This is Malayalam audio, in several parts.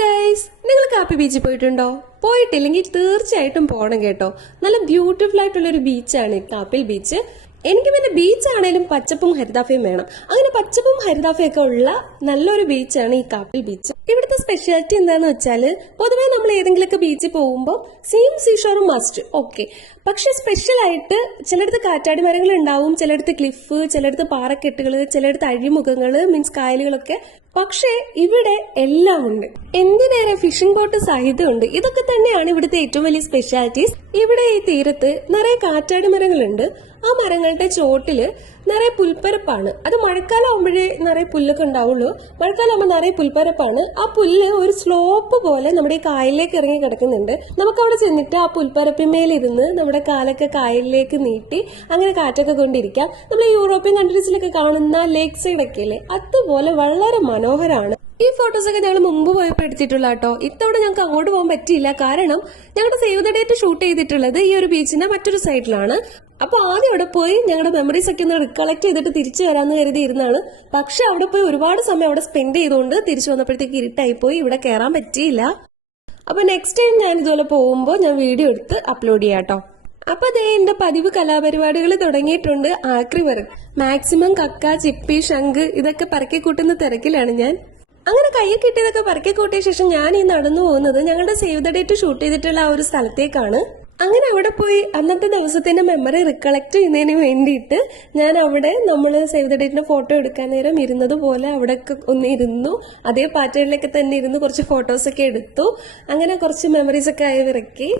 ഗൈസ് നിങ്ങൾ കാപ്പി ബീച്ചിൽ പോയിട്ടുണ്ടോ? പോയിട്ടില്ലെങ്കിൽ തീർച്ചയായിട്ടും പോകണം കേട്ടോ. നല്ല ബ്യൂട്ടിഫുൾ ആയിട്ടുള്ള ഒരു ബീച്ചാണ് കാപ്പിൽ ബീച്ച് എനിക്ക് പിന്നെ ബീച്ച് ആണേലും പച്ചപ്പും ഹരിതാഫയും വേണം. അങ്ങനെ പച്ചപ്പും ഹരിതാഫയും ഒക്കെ ഉള്ള നല്ലൊരു ബീച്ചാണ് ഈ കാപ്പിൽ ബീച്ച് ഇവിടുത്തെ സ്പെഷ്യാലിറ്റി എന്താന്ന് വെച്ചാൽ പൊതുവേ നമ്മൾ ഏതെങ്കിലുമൊക്കെ ബീച്ചിൽ പോകുമ്പോൾ സെയിം സീഷോറും മസ്റ്റ് ഓക്കെ പക്ഷെ സ്പെഷ്യൽ ആയിട്ട് ചിലയിടത്ത് കാറ്റാടി മരങ്ങൾ ഉണ്ടാവും ചിലയിടത്ത് ക്ലിഫ് ചിലയിടത്ത് പാറക്കെട്ടുകൾ ചിലയിടത്ത് അഴിമുഖങ്ങൾ മീൻസ് കായലുകളൊക്കെ പക്ഷേ ഇവിടെ എല്ലാം ഉണ്ട്. എന്തിനേറെ ഫിഷിംഗ് ബോട്ട് സഹിതമുണ്ട് ഇതൊക്കെ തന്നെയാണ് ഇവിടുത്തെ ഏറ്റവും വലിയ സ്പെഷ്യാലിറ്റീസ് ഇവിടെ ഈ തീരത്ത് നിറയെ കാറ്റാടി മരങ്ങളുണ്ട്. ആ മരങ്ങളുടെ ചോട്ടിൽ നിറയെ പുൽപ്പരപ്പാണ്. അത് മഴക്കാലം ആകുമ്പോഴേ നിറയെ പുല്ലൊക്കെ ഉണ്ടാവുള്ളൂ. മഴക്കാലം ആകുമ്പോൾ നിറയെ പുൽപ്പരപ്പാണ്. ആ പുല്ല് ഒരു സ്ലോപ്പ് പോലെ നമ്മുടെ കായലിലേക്ക് ഇറങ്ങി കിടക്കുന്നുണ്ട്. നമുക്ക് അവിടെ ചെന്നിട്ട് ആ പുൽപ്പരപ്പിന്മേലിരുന്ന് നമ്മുടെ കാലൊക്കെ കായലിലേക്ക് നീട്ടി അങ്ങനെ കാറ്റൊക്കെ കൊണ്ടിരിക്കാം. നമ്മൾ യൂറോപ്യൻ കൺട്രീസിലൊക്കെ കാണുന്ന ലേക്ക് സൈഡ് ഒക്കെ അല്ലേ അതുപോലെ വളരെ മനോഹരമാണ്. ഈ ഫോട്ടോസൊക്കെ ഞങ്ങൾ മുമ്പ് പോയപ്പോൾ എടുത്തിട്ടുള്ള കേട്ടോ. ഇത്തവണ ഞങ്ങൾക്ക് അങ്ങോട്ട് പോകാൻ പറ്റിയില്ല. കാരണം ഞങ്ങളുടെ സേവ് ദ ഡേറ്റ് ഷൂട്ട് ചെയ്തിട്ടുള്ളത് ഈ ഒരു ബീച്ചിന്റെ മറ്റൊരു സൈഡിലാണ്. അപ്പൊ ആദ്യം അവിടെ പോയി ഞങ്ങളുടെ മെമ്മറീസ് ഒക്കെ ഒന്ന് റിക്കളക്ട് ചെയ്തിട്ട് തിരിച്ചു വരാന്ന് കരുതി ഇരുന്നാണ്. പക്ഷെ അവിടെ പോയി ഒരുപാട് സമയം അവിടെ സ്പെൻഡ് ചെയ്തുകൊണ്ട് തിരിച്ചു വന്നപ്പോഴത്തേക്ക് ഇരുട്ടായി പോയി ഇവിടെ കയറാൻ പറ്റിയില്ല. അപ്പൊ നെക്സ്റ്റ് ടൈം ഞാൻ ഇതുപോലെ പോകുമ്പോൾ ഞാൻ വീഡിയോ എടുത്ത് അപ്ലോഡ് ചെയ്യാം കേട്ടോ അപ്പൊ അതേ എന്റെ പതിവ് കലാപരിപാടികൾ തുടങ്ങിയിട്ടുണ്ട്. ആക്രി വർക്ക് മാക്സിമം കക്ക ചിപ്പി ശംഖ് ഇതൊക്കെ പറക്കി കൂട്ടുന്ന തിരക്കിലാണ് ഞാൻ. അങ്ങനെ കയ്യിൽ കിട്ടിയതൊക്കെ പറക്കി കൂട്ടിയ ശേഷം ഞാൻ ഈ നടന്നു പോകുന്നത് ഞങ്ങളുടെ സേവ് ദ ഡേറ്റ് ഷൂട്ട് ചെയ്തിട്ടുള്ള ആ ഒരു സ്ഥലത്തേക്കാണ്. അങ്ങനെ അവിടെ പോയി അന്നത്തെ ദിവസത്തിന്റെ മെമ്മറി റിക്കളക്ട് ചെയ്യുന്നതിന് വേണ്ടിയിട്ട് ഞാൻ അവിടെ നമ്മൾ സേവ് ദ ഡേറ്റിന്റെ ഫോട്ടോ എടുക്കാൻ നേരം ഇരുന്നത് പോലെ അവിടെ ഒന്ന് ഇരുന്നു. അതേ പാറ്റേണിലൊക്കെ തന്നെ ഇരുന്ന് കുറച്ച് ഫോട്ടോസ് ഒക്കെ എടുത്തു. അങ്ങനെ കുറച്ച് മെമ്മറീസ് ഒക്കെ ആയി ഇറക്കി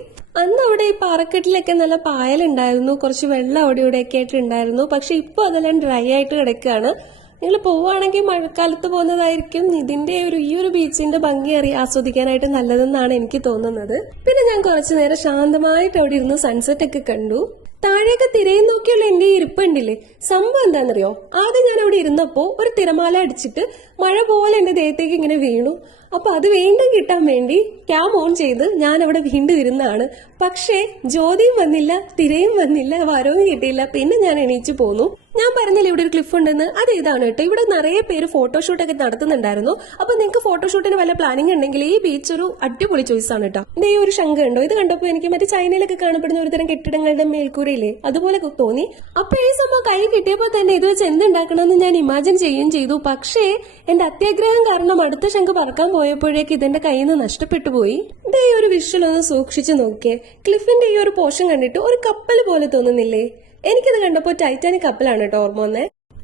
അന്ന് അവിടെ ഈ പാറക്കെട്ടിലൊക്കെ നല്ല പായലുണ്ടായിരുന്നു. കുറച്ച് വെള്ളം അവിടെ ഇവിടെയൊക്കെ ആയിട്ട് ഉണ്ടായിരുന്നു. പക്ഷെ ഇപ്പൊ അതെല്ലാം ഡ്രൈ ആയിട്ട് കിടക്കുകയാണ്. നിങ്ങൾ പോവുകയാണെങ്കിൽ മഴക്കാലത്ത് പോകുന്നതായിരിക്കും ഇതിന്റെ ഒരു ഈ ഒരു ബീച്ചിന്റെ ഭംഗി അറി ആസ്വദിക്കാനായിട്ട് നല്ലതെന്നാണ് എനിക്ക് തോന്നുന്നത്. പിന്നെ ഞാൻ കുറച്ചു നേരം ശാന്തമായിട്ട് അവിടെ ഇരുന്ന് സൺസെറ്റ് ഒക്കെ കണ്ടു. താഴെയൊക്കെ തിരയും നോക്കിയുള്ള എന്റെ ഇരിപ്പുണ്ടില്ലേ? സംഭവം എന്താണെന്നറിയോ? ആദ്യം ഞാൻ അവിടെ ഇരുന്നപ്പോ ഒരു തിരമാല അടിച്ചിട്ട് മഴ പോലെ എന്റെ ദേഹത്തേക്ക് ഇങ്ങനെ വീണു. അപ്പൊ അത് വീണ്ടും കിട്ടാൻ വേണ്ടി ക്യാം ഓൺ ചെയ്ത് ഞാൻ അവിടെ വീണ്ടും ഇരുന്നാണ്. പക്ഷേ ജ്യോതിയും വന്നില്ല തിരയും വന്നില്ല വരവും കിട്ടിയില്ല. പിന്നെ ഞാൻ എണീച്ചു പോന്നു. ഞാൻ പറഞ്ഞില്ല ഇവിടെ ഒരു ക്ലിഫ് ഉണ്ടെന്ന്? അത് ഇതാണ് കേട്ടോ. ഇവിടെ നിറയെ പേര് ഫോട്ടോഷൂട്ട് ഒക്കെ നടത്തുന്നുണ്ടായിരുന്നു. അപ്പൊ നിങ്ങൾക്ക് ഫോട്ടോഷൂട്ടിന് വല്ല പ്ലാനിങ് ഉണ്ടെങ്കിൽ ഈ ബീച്ച് ഒരു അടിപൊളി ചോയ്സ് ആണ് കേട്ടോ. ഇതേ ഈ ഒരു ശങ്ക ഉണ്ടോ? ഇത് കണ്ടപ്പോൾ എനിക്ക് മറ്റേ ചൈനയിലൊക്കെ കാണപ്പെടുന്ന ഒരുതരം കെട്ടിടങ്ങളുടെ മേൽക്കൂരയില്ലേ? അതുപോലെ തോന്നി. അപ്പൊ ഈ സംഭവം കൈ കിട്ടിയപ്പോൾ തന്നെ ഇത് വെച്ച് എന്തുണ്ടാക്കണമെന്ന് ഞാൻ ഇമാജിൻ ചെയ്യുകയും ചെയ്തു. പക്ഷേ എന്റെ അത്യാഗ്രഹം കാരണം അടുത്ത ശംഖ് പറക്കാൻ പോയപ്പോഴേക്ക് ഇതെന്റെ കയ്യിൽ നിന്ന് നഷ്ടപ്പെട്ടു പോയി. ഈ ഒരു വിഷ്വൽ ഒന്ന് സൂക്ഷിച്ചു നോക്കിയേ. ക്ലിഫിന്റെ ഈ ഒരു പോഷൻ കണ്ടിട്ട് ഒരു കപ്പൽ പോലെ തോന്നുന്നില്ലേ? എനിക്കിത് കണ്ടപ്പോൾ ടൈറ്റാനിക് കപ്പലാണ് കേട്ടോ ഓർമ്മ വന്നേ.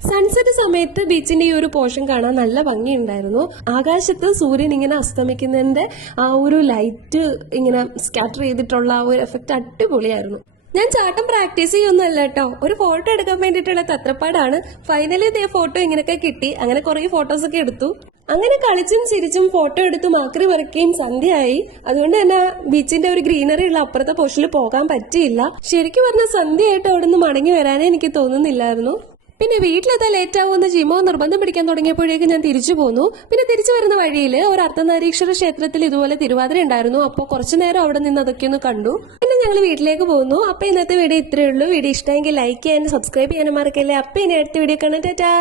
സൺസെറ്റ് സമയത്ത് ബീച്ചിന്റെ ഈ ഒരു പോർഷൻ കാണാൻ നല്ല ഭംഗിയുണ്ടായിരുന്നു. ആകാശത്ത് സൂര്യൻ ഇങ്ങനെ അസ്തമിക്കുന്നതിന്റെ ആ ഒരു ലൈറ്റ് ഇങ്ങനെ സ്കാറ്റർ ചെയ്തിട്ടുള്ള ആ ഒരു എഫക്റ്റ് അടിപൊളിയായിരുന്നു. ഞാൻ ചാട്ടം പ്രാക്ടീസ് ചെയ്യൊന്നുമല്ല കേട്ടോ. ഒരു ഫോട്ടോ എടുക്കാൻ വേണ്ടിയിട്ടുള്ള തത്രപ്പാടാണ്. ഫൈനലി ഇതേ ഫോട്ടോ ഇങ്ങനെയൊക്കെ കിട്ടി. അങ്ങനെ കുറെ ഫോട്ടോസ് ഒക്കെ എടുത്തു. അങ്ങനെ കളിച്ചും ചിരിച്ചും ഫോട്ടോ എടുത്ത് മാക്രി വരയ്ക്കുകയും സന്ധ്യയായി. അതുകൊണ്ട് തന്നെ ബീച്ചിന്റെ ഒരു ഗ്രീനറി ഉള്ള അപ്പുറത്തെ പോഷനിൽ പോകാൻ പറ്റിയില്ല. ശരിക്കും പറഞ്ഞ സന്ധ്യയായിട്ട് അവിടെ നിന്ന് മടങ്ങി വരാനേ എനിക്ക് തോന്നുന്നില്ലായിരുന്നു. പിന്നെ വീട്ടിലെത്താൻ ലേറ്റ് ആവുമെന്ന് ജിമോ നിർബന്ധം പിടിക്കാൻ തുടങ്ങിയപ്പോഴേക്കും ഞാൻ തിരിച്ചു പോന്നു. പിന്നെ തിരിച്ചു വരുന്ന വഴിയിൽ ഒരു അർദ്ധനാരീശ്വര ക്ഷേത്രത്തിൽ ഇതുപോലെ തിരുവാതിര ഉണ്ടായിരുന്നു. അപ്പോൾ കുറച്ചു നേരം അവിടെ നിന്ന് അതൊക്കെ ഒന്ന് കണ്ടു. പിന്നെ ഞങ്ങൾ വീട്ടിലേക്ക് പോകുന്നു അപ്പൊ ഇന്നത്തെ വീഡിയോ ഇത്രയേ ഉള്ളൂ. വീഡിയോ ഇഷ്ടമെങ്കിൽ ലൈക്ക് ചെയ്യാനും സബ്സ്ക്രൈബ് ചെയ്യാനും മറക്കല്ലേ. അപ്പൊ ഇനി അടുത്ത വീഡിയോ കാണാൻ ടാറ്റാ!